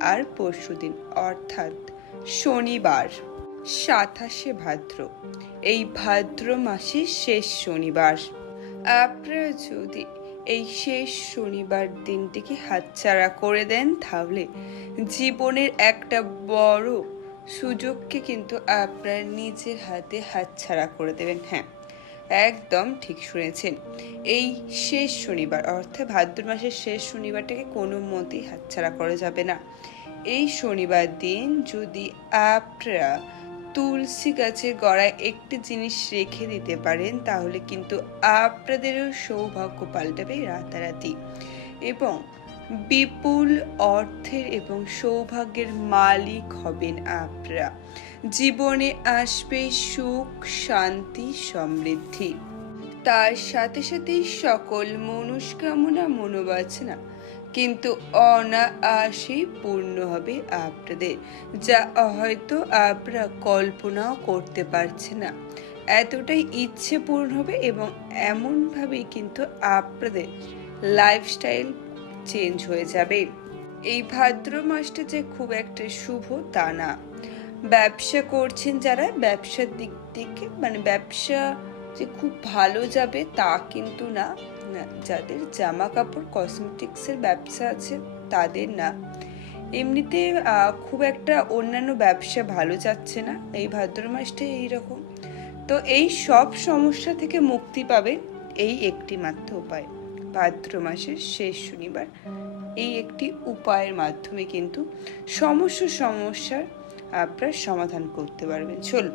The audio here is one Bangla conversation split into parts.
আর পরশুদিন অর্থাৎ শনিবার, সাতাশে ভাদ্র। এই ভাদ্র মাসের শেষ শনিবার। আপনারা যদি এই শেষ শনিবার দিনটিকে হাতছাড়া করে দেন, তাহলে জীবনের একটা বড় সুযোগকে কিন্তু আপনার নিজের হাতে হাতছাড়া করে দেবেন। হ্যাঁ একদম ঠিক শুনেছেন। এই শেষ শনিবার, অর্থাৎ ভাদ্র মাসের শেষ শনিবারটাকে কোনো মতেই হাতছাড়া করা যাবে না। এই শনিবার দিন যদি আপনারা তুলসী গাছের গড়ায় একটি জিনিস রেখে দিতে পারেন, তাহলে কিন্তু আপনাদেরও সৌভাগ্য পাল্টাবে রাতারাতি। এবং বিপুল অর্থের এবং সৌভাগ্যের মালিক হবেন আপনারা জীবনে আসবে সুখ, শান্তি, সমৃদ্ধি। তার সাথে সাথে সকল মনস্কামনা, মনোবাসনা কিন্তু অনায়াসেই পূর্ণ হবে আপনাদের, যা হয়তো আপনারা কল্পনাও করতে পারছে না। এতটাই ইচ্ছে পূর্ণ হবে এবং এমনভাবেই কিন্তু আপনাদের লাইফস্টাইল চেঞ্জ হয়ে যাবে। এই ভাদ্র মাসটা যে খুব একটা শুভ, তা না। ব্যবসা করছেন যারা, ব্যবসার দিক থেকে মানে ব্যবসা যে খুব ভালো যাবে, তা কিন্তু না। যাদের জামা কাপড় কসমেটিক্সের ব্যবসা আছে, তাদের না। এমনিতে খুব একটা অন্যান্য ব্যবসা ভালো যাচ্ছে না। এই ভাদ্র মাসটা এইরকম তো এই সব সমস্যা থেকে মুক্তি পাবেন এই একটি মাত্র উপায়। ভাদ্র মাসের শেষ শনিবার। এই একটি উপায়ের মাধ্যমে কিন্তু সমস্ত সমস্যার আপনার সমাধান করতে পারবেন। চলুন,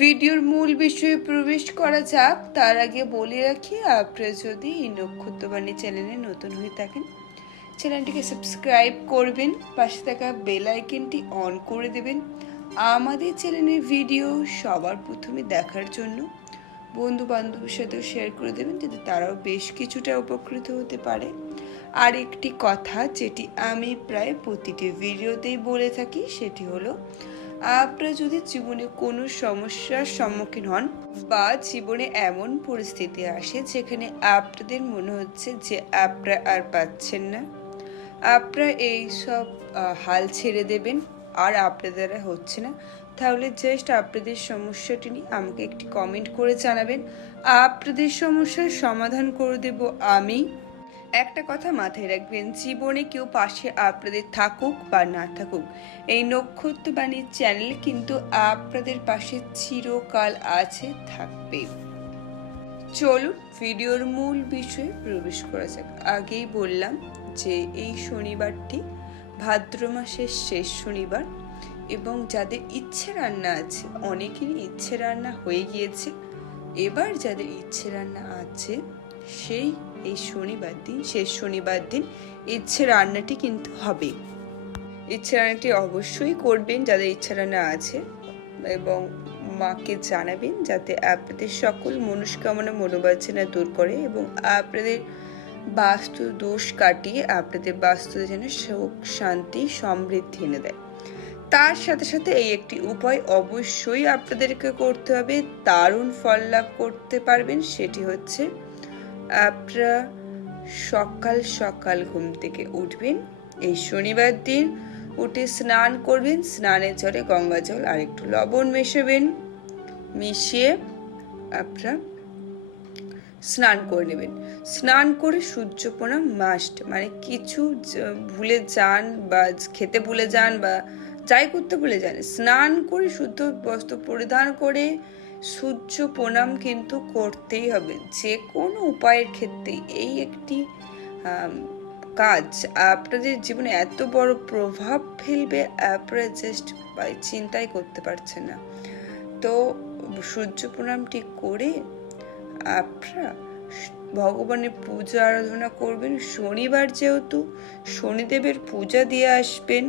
ভিডিওর মূল বিষয়ে প্রবেশ করা যাক। তার আগে বলে রাখি, আপনারা যদি এই নক্ষত্রবাণী চ্যানেলে নতুন হয়ে থাকেন, চ্যানেলটিকে সাবস্ক্রাইব করবেন, পাশে থাকা বেল আইকনটি অন করে দেবেন। আমাদের চ্যানেলের ভিডিও সবার প্রথমে দেখার জন্য বন্ধু বান্ধবের সাথেও শেয়ার করে দেবেন যাতে তারাও বেশ কিছুটা উপকৃত হতে পারে। আর একটি কথা যেটি আমি প্রায় প্রতিটি ভিডিওতেই বলে থাকি, সেটি হলো, আপনারা যদি জীবনে কোনো সমস্যার সম্মুখীন হন বা জীবনে এমন পরিস্থিতি আসে যেখানে আপনাদের মনে হচ্ছে যে আপনারা আর পাচ্ছেন না, আপনারা এই সব হাল ছেড়ে দেবেন, আর আপনাদের হচ্ছে না। তাহলে জাস্ট আপনাদের সমস্যাটি নিয়ে আমাকে একটি কমেন্ট করে জানাবেন। আপনাদের সমস্যার সমাধান করে দেব আমি। একটা কথা মাথায় রাখবেন, জীবনে কেউ পাশে আপনাদের থাকুক বা না থাকুক, এই নক্ষত্রবাণীর চ্যানেল কিন্তু আপনাদের পাশে চিরকাল আছে, থাকবে। চলুন ভিডিওর মূল বিষয়ে প্রবেশ করা যাক। আগেই বললাম যে এই শনিবারটি ভাদ্র মাসের শেষ শনিবার। এবং যাদের ইচ্ছে রান্না আছে, অনেকেরই ইচ্ছে রান্না হয়ে গিয়েছে। এবার যাদের ইচ্ছে রান্না আছে, সেই এই শনিবার দিন, শেষ শনিবার দিন ইচ্ছে রান্নাটি কিন্তু হবে। ইচ্ছে রান্নাটি অবশ্যই করবেন যাদের ইচ্ছে রান্না আছে এবং মাকে জানাবেন যাতে আপনাদের সকল মনস্কামনা মনোবাঞ্ছনা দূর করে এবং আপনাদের বাস্তু দোষ কাটিয়ে আপনাদের বাস্তুতে যেন সুখ, শান্তি, সমৃদ্ধি এনে দেয়। তার সাথে সাথে এই একটি উপায় অবশ্যই আপনাদেরকে করতে হবে। দারুণ ফল লাভ করতে পারবেন, সেটি হচ্ছে আপনারা সকাল সকাল ঘুম থেকে উঠবেন, এই শনিবার দিন উঠে স্নান করবেন, স্নানের জলে গঙ্গা জল আর একটু লবণ মেশাবেন, মিশিয়ে আপনারা স্নান করে নেবেন। স্নান করে সূর্য প্রণাম মাস্ট মানে কিছু ভুলে যান বা খেতে ভুলে যান বা যাই করতে ভুলে যান স্নান করে শুদ্ধ বস্ত্র পরিধান করে সূর্য প্রণাম কিন্তু করতেই হবে। যে কোনো উপায়ের ক্ষেত্রে এই একটি কাজ আপনাদের জীবনে এত বড় প্রভাব ফেলবে, আপনারা জাস্ট চিন্তাই করতে পারছেন না। তো সূর্য প্রণামটি করে আপনারা ভগবানের পূজা আরাধনা করবেন। শনিবার যেহেতু শনিদেবের পূজা দিয়ে আসবেন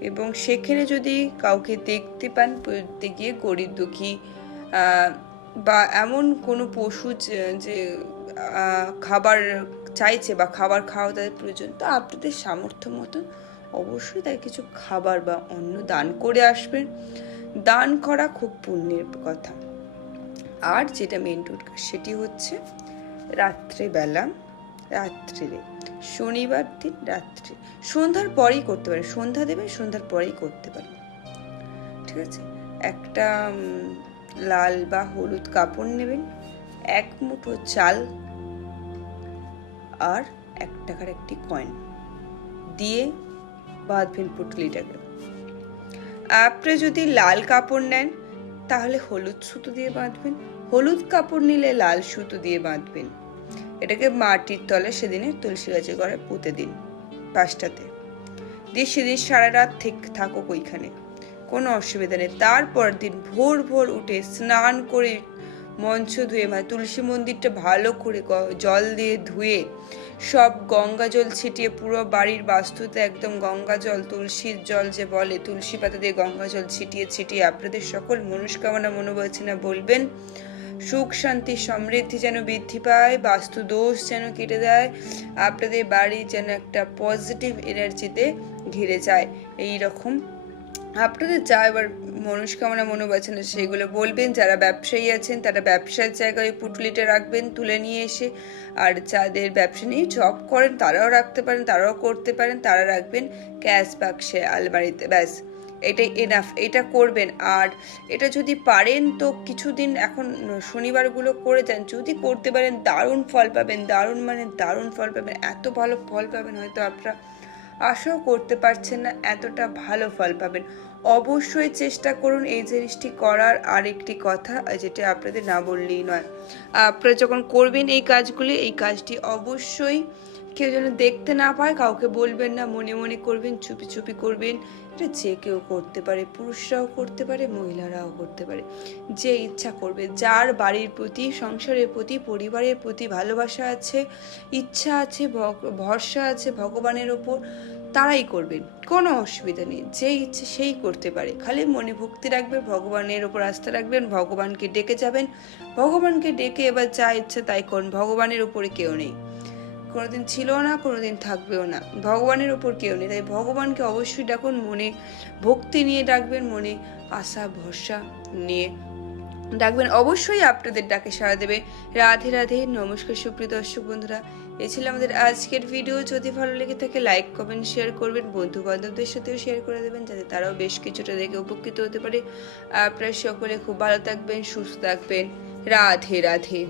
এবং সেখানে যদি কাউকে দেখতে পান দেখতে গিয়ে গরিব দুঃখী বা এমন কোনো পশু যে- খাবার চাইছে বা খাবার খাওয়া তাদের প্রয়োজন, তো আপনাদের সামর্থ্য মতন অবশ্যই তাই কিছু খাবার বা অন্ন দান করে আসবেন। দান করা খুব পুণ্যের কথা। আর যেটা মেন সেটি হচ্ছে রাত্রেবেলা, রাত্রিরে শনিবার দিন রাত্রে। সন্ধ্যার পরেই করতে পারেন সন্ধ্যা দেবেন সন্ধ্যার পরেই করতে পারেন ঠিক আছে? একটা লাল বা হলুদ কাপড় নেবেন, এক মুঠো চাল আর এক টাকার একটি কয়েন দিয়ে বাঁধবেন পুটলিটাকে আপনি যদি লাল কাপড় নেন, তাহলে হলুদ সুতো দিয়ে বাঁধবেন। হলুদ কাপড় নিলে লাল সুতো দিয়ে বাঁধবেন। এটাকে মাটির তলে সেদিনে তুলসী গাছের গড়ায় পুঁতে দিন পাঁচটাতে দিয়ে সেদিন সারা রাত থেকে থাকুক ওইখানে। কোনো অসুবিধা নেই। তারপর দিন ভোর ভোর উঠে স্নান করে মঞ্চ ধুয়ে মানে তুলসী মন্দিরটা ভালো করে জল দিয়ে ধুয়ে সব গঙ্গা জল ছিটিয়ে পুরো বাড়ির বাস্তুতে একদম গঙ্গা জল, তুলসীর জল যে বলে, তুলসী পাতা দিয়ে গঙ্গা জল ছিটিয়ে ছিটিয়ে আপনাদের সকল মনস্কামনা মনোবাসনা বলবেন। সুখ, শান্তি, সমৃদ্ধি যেন বৃদ্ধি পায় বাস্তু দোষ যেন কেটে দেয় আপনাদের বাড়ি যেন একটা পজিটিভ এনার্জিতে ঘিরে যায়। এই রকম আপনাদের যা এবার মনস্কামনা, মনোবাসনা সেগুলো বলবেন, যারা ব্যবসায়ী আছেন তারা ব্যবসার জায়গায় পুটলিটা রাখবেন, তুলে নিয়ে এসে, আর যাদের ব্যবসা নিয়ে জব করেন তারাও রাখতে পারেন, তারাও করতে পারেন, তারা রাখবেন ক্যাশ বাক্সে আলমারিতে, ব্যাস। এটাই এনাফ এটা করবেন। আর এটা যদি পারেন তো কিছুদিন এখন শনিবারগুলো করে যান যদি করতে পারেন, দারুণ ফল পাবেন, দারুণ মানে দারুণ ফল পাবেন, এত ভালো ফল পাবেন, হয়তো আপনারা আশাও করতে পারছেন না, এতটা ভালো ফল পাবেন। অবশ্যই চেষ্টা করুন এই জিনিসটি করার আরেকটি কথা, যেটা আপনাদের না বললেই নয়। আপনারা যখন করবেন এই কাজগুলি, এই কাজটি অবশ্যই কেউ যেন দেখতে না পায়, কাউকে বলবেন না, মনে মনে করবেন, চুপি চুপি করবেন এটা যে কেউ করতে পারে, পুরুষরাও করতে পারে, মহিলারাও করতে পারে। যে ইচ্ছা করবে, যার বাড়ির প্রতি, সংসারের প্রতি, পরিবারের প্রতি ভালোবাসা আছে, ইচ্ছা আছে ভরসা আছে ভগবানের ওপর, তারাই করবেন কোনো অসুবিধা নেই। যে ইচ্ছে সেই করতে পারে। খালি মনে ভক্তি রাখবেন, ভগবানের ওপর আস্থা রাখবেন, ভগবানকে ডেকে যাবেন। ভগবানকে ডেকে এবার যা ইচ্ছে তাই করুন, ভগবানের উপরে কেউ নেই। কোনোদিন ছিল না, কোনোদিন থাকবেও না। ভগবানের ওপর কেউ নেই, তাই ভগবানকে অবশ্যই ডাকুন, মনে ভক্তি নিয়ে ডাকবেন, মনে আশা, ভরসা নিয়ে ডাকবেন। অবশ্যই আপনাদের ডাকে সাড়া দেবে। রাধে রাধে, নমস্কার, সুপ্রিয় দর্শক বন্ধুরা। এ ছিল আমাদের আজকের ভিডিও। যদি ভালো লেগে থাকে, লাইক, কমেন্ট, শেয়ার করবেন। বন্ধু বান্ধবদের সাথেও শেয়ার করে দেবেন, যাতে তারাও বেশ কিছুটা দেখে উপকৃত হতে পারে। আপনারা সকলে খুব ভালো থাকবেন, সুস্থ থাকবেন। রাধে রাধে।